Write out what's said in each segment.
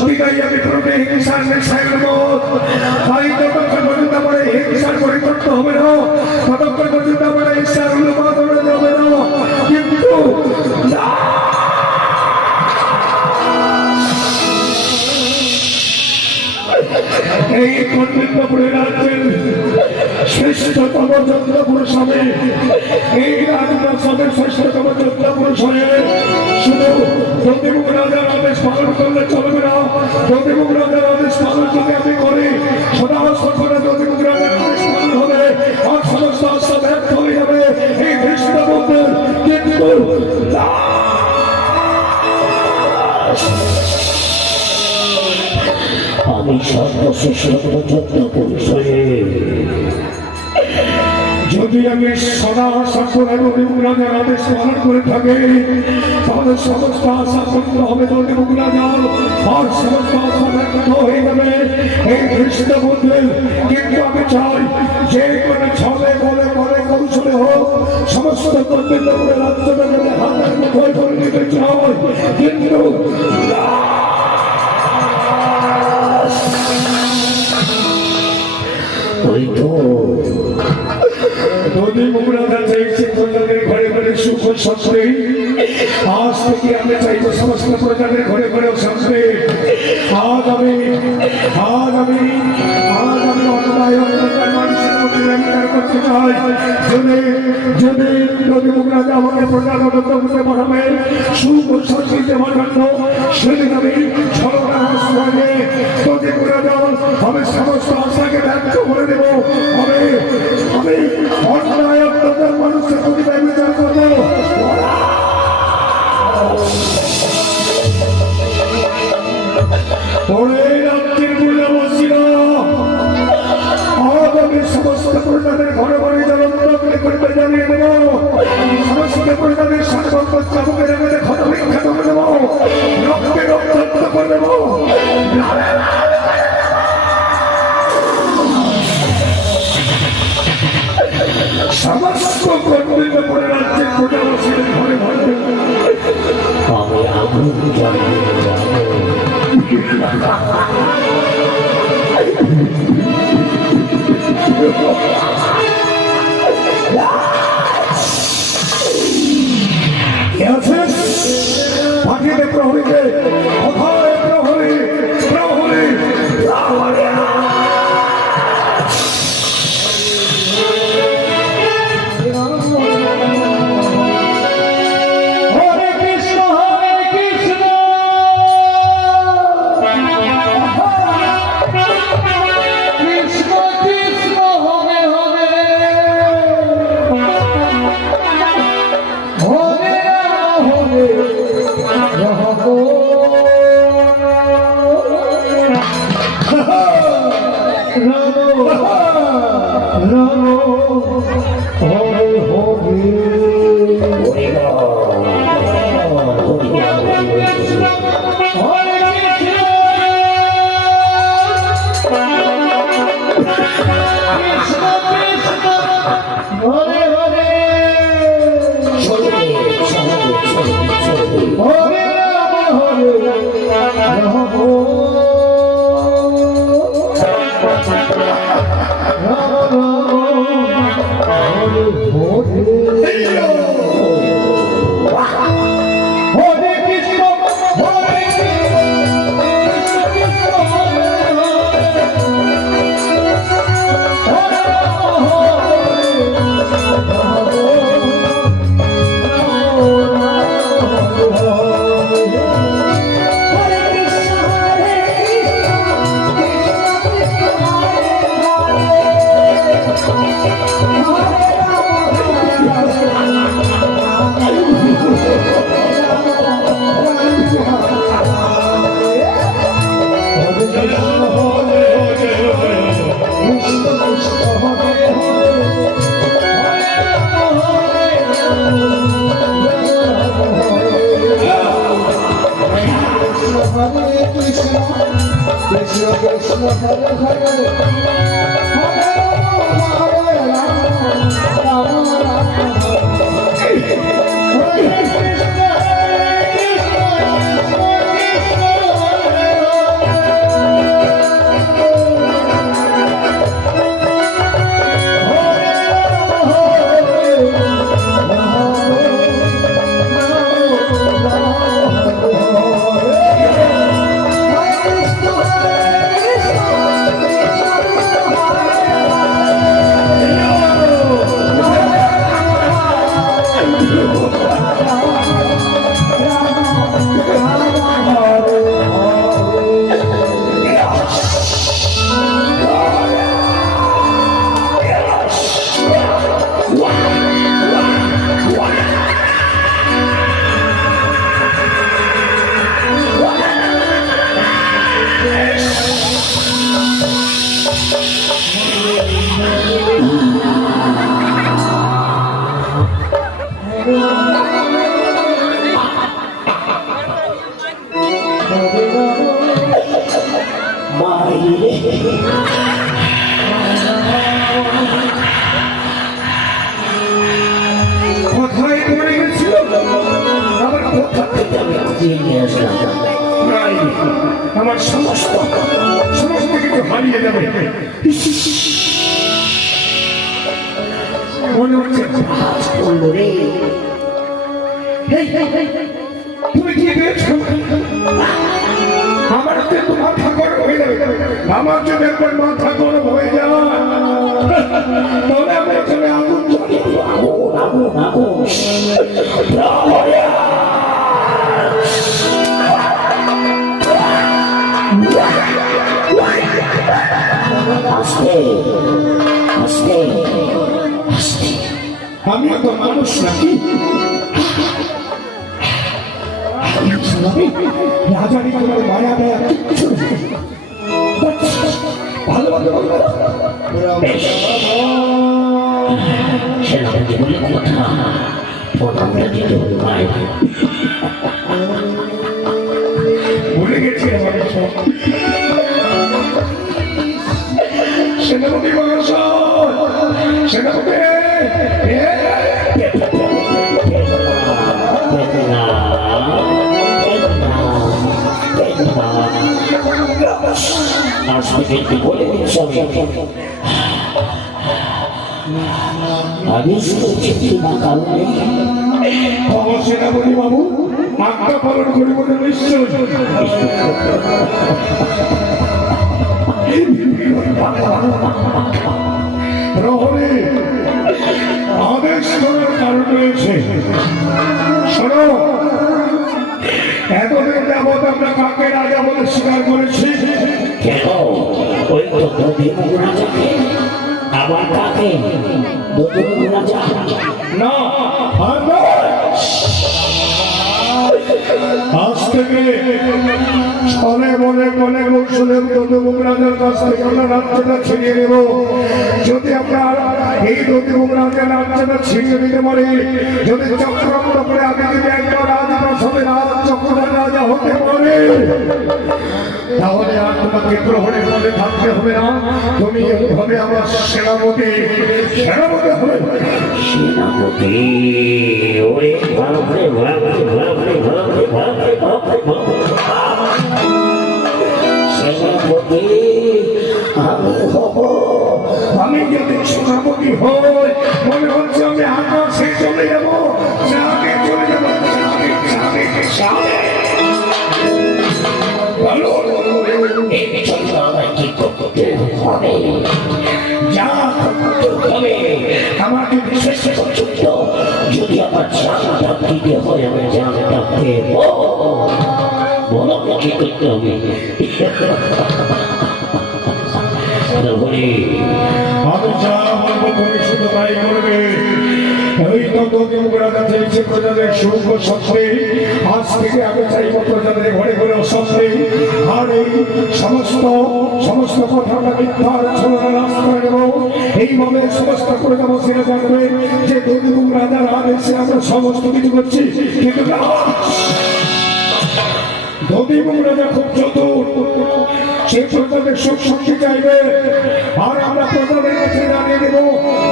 বিদায় আমি করবে হিংসার নেশায় মত তাই যতক্ষণ পর্যন্ত আমার হিংসার পরিবর্তন হবে না ততক্ষণ পর্যন্ত আমার ঈশ্বর অনুবাদ হবে না কিন্তু এই কর্তৃত্বপুরের রাজ্যের শ্রেষ্ঠতম যোদ্ধা পুরুষ হবে এই রাজপ্রাসাদের শ্রেষ্ঠতম যোদ্ধা পুরুষ হয়ে শুধু প্রতিমুখ রাজার আদেশ পালন করলে চলবে না প্রতিমুখ রাজার আদেশ পালন যদি আমি করি সদা সর্বদা প্রতিমুখ রাজার আদেশ পালন হবে আর সমস্ত আশা ব্যর্থ হয়ে যাবে এই কৃষ্ণবন্ধের কিন্তু আমি সর্বশ্রেষ্ঠ যোদ্ধা পুরুষ হয়ে যদি আমি সদা সর্বদা প্রতিমুখ রাজার আদেশ পালন করে থাকি তাহলে সমস্ত আশা পূর্ণ হবে প্রতিমুখ রাজার আর সমস্ত আশা ব্যর্থ হয়ে যাবে এই কৃষ্ণবন্ধের কিন্তু আমি চাই যে কোনো ছলে বলে বলে কৌশলে হোক সমস্ত কর্তৃত্বপুরের রাজ্যটাকে হাতের মুঠোয় করে নিতে চাই কিন্তু ওই তো প্রতিমুখ রাজা চাইছে প্রজাদের ঘরে ঘরে সুখ শান্তি আজ থেকে আমি চাইবো সমস্ত প্রজাদের ঘরে ঘরে শান্তি আজ আমি অন্যায় অত্যাচার মানুষের মধ্যে অঙ্গীকার করতে চাই যদি প্রতিমুখ রাজা আমাকে প্রজাতন্ত্র করতে পাঠাবে সুখ শান্তি দেওয়ার জন্য সেদিন আমি ছলনায় প্রতিমুখ রাজা আমি সমস্ত আশাকে ব্যক্ত করে দেব আমি অন্যায় অত্যাচার মানুষের প্রতি বিচার করবো সমস্ত প্রজাদের ঘরে ঘরে করতে জানিয়ে দেবো সমস্ত প্রজাদের সর্বত্র চাবুকের মধ্যে ক্ষত বিখ্যাত করে দেবো রক্তে রক্তাক্ত করে দেবো সমস্ত কর্তৃত্বপুরের রাজ্যের প্রজাবাসীদের ঘরে ঘরে আমি আগুন জ্বালিয়ে পাখিতে প্রহরীকে কোথায় প্রহরী প্রহরী সমস্ত সমস্ত কিছু হারিয়ে যাবে। মনে হচ্ছে তুমি কি পেয়েছো? আমার তো মাথা গরম হয়ে যাবে। আমার যদি একবার মাথা গরম হয়ে যায় তাহলে আমি এখানে আগুন জ্বালিয়ে দেব। আগুন আগুন আগুন আমি তো মানুষ নাকি? রাজানি তোমার মায়া দেয়া কিচ্ছু ভালো ভালো সেনাপতি বলে কথা ভুলে গেছি আমার সব। সেনাপতি সেনাপতি আমি শুনেছি না কারণে সেনাপতি বাবু আজ্ঞা পালন করিব নিশ্চয়। প্রহরী আদেশ করার কারণ রয়েছে। শোনো, এতদিন যাবৎ আমরা কাকে রাজা বলে স্বীকার করেছি? কেন ওই তো দধিমুখ রাজাকে। আবার কাকে? দধিমুখ রাজা না, আজ থেকে ছলে বলে কলে কৌশলে দধিমুখ রাজার কাছ থেকে আমরা রাজ্যটা ছিনিয়ে নেব। যদি আমরা এই দধিমুখ রাজার রাজ্যটা ছিনিয়ে নিতে পারি, যদি চক্রান্ত করে আমি যদি একবার রাজপ্রাসাদে চক্রবর্তী রাজা হতে পারে, তাহলে আর তোমাকে প্রহরে বলে থাকতে হবে না। তুমি হবে আমার সেনাপতি। সেনাপতি হবে সেনাপতি। ওরে বাপরে বাপরে বাপরে বাপরে বাপরে বাপরে বাপরে সেনাপতি আমি হব। আমি যদি সেনাপতি হই মনে হচ্ছে আমি আকাশে চলে যাবো, চাঁদে চলে যাবো, চাঁদে চাঁদে চাঁদে। ভালো এই জন্য আমার কি করতে হবে? যা তবে আমাকে বিশেষ পর্যন্ত যদি আমার জানটা দিতে হয় আমি জানটা দেব। বলো কি করতে হবে? আমি যা বলবো তুমি শুধু তাই করবে। ওই তো দধিমুখ রাজা চেয়েছে প্রজাদের সুখ ও শান্তি। আজ থেকে আমি চাইব প্রজাদের ঘরে ঘরে শান্তি। আর এই সমস্ত কথা আমরা মিথ্যার ছলনা রাস্তা নেব। এইভাবে সমস্ত প্রজাবাসীরা জানবে যে দধিমুখ রাজার আদেশে আমরা সমস্ত কিছু করছি। কিন্তু না, দধিমুখ রাজা খুব চতুর। সে প্রজাদের সুখ শান্তি চাইবে। আর আমরা প্রজাদের কাছে জানিয়ে দেব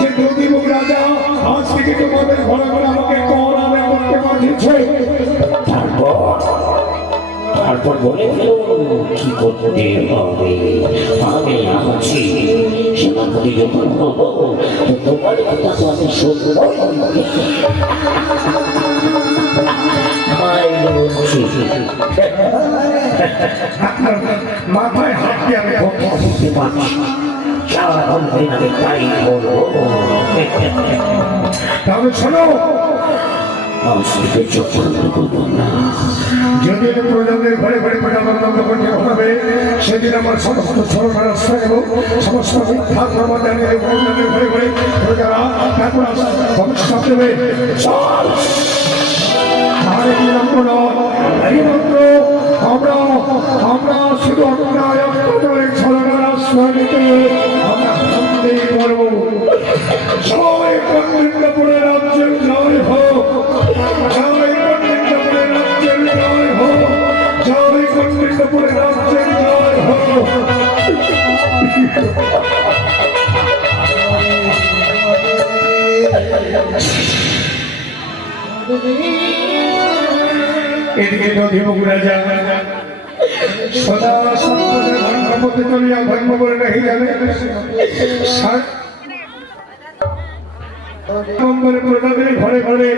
যে দধিমুখ রাজা আজ থেকে তোমাদের ঘরে ঘরে আমাকে কর আদায় করতে পাঠিয়েছে। তারপর বলে কি করতে হবে? আমি আছি সেনাপতি যখন হবো তোমার কথা তো আমি শুনবো। মাথায় হাত দিয়ে আমি বুঝতে পারছি সারাক্ষণ আমি তাই বলবো। তাহলে শোনো, যদি প্রজাদের ঘরে ঘরে প্রজাবন্ধ করতে হবে সেদিন আমার সমস্ত ছলনা রাস্তা নেব। সমস্ত মিথ্যা প্রমাণ জানিয়ে প্রজাদের ঘরে ঘরে প্রজারা তারপর ভবিষ্যৎ দেবে। আমরা শুধু ছলনার আশ্রয় নিতে আমরা সন্দেহ করবো। সবাই কর্তৃত্বপুরের রাজ্যের জয় হোক, সবাই কর্তৃত্বপুরের রাজ্যের জয় হোক, সবাই কর্তৃত্বপুরের রাজ্যের জয় হোক। এদিকে দধিমুখ রাজা সদা সত্যের ধর্মপথে চলিয়া ধর্ম করে রেখে যাবে মঙ্গলে প্রদানে ঘরে ঘরে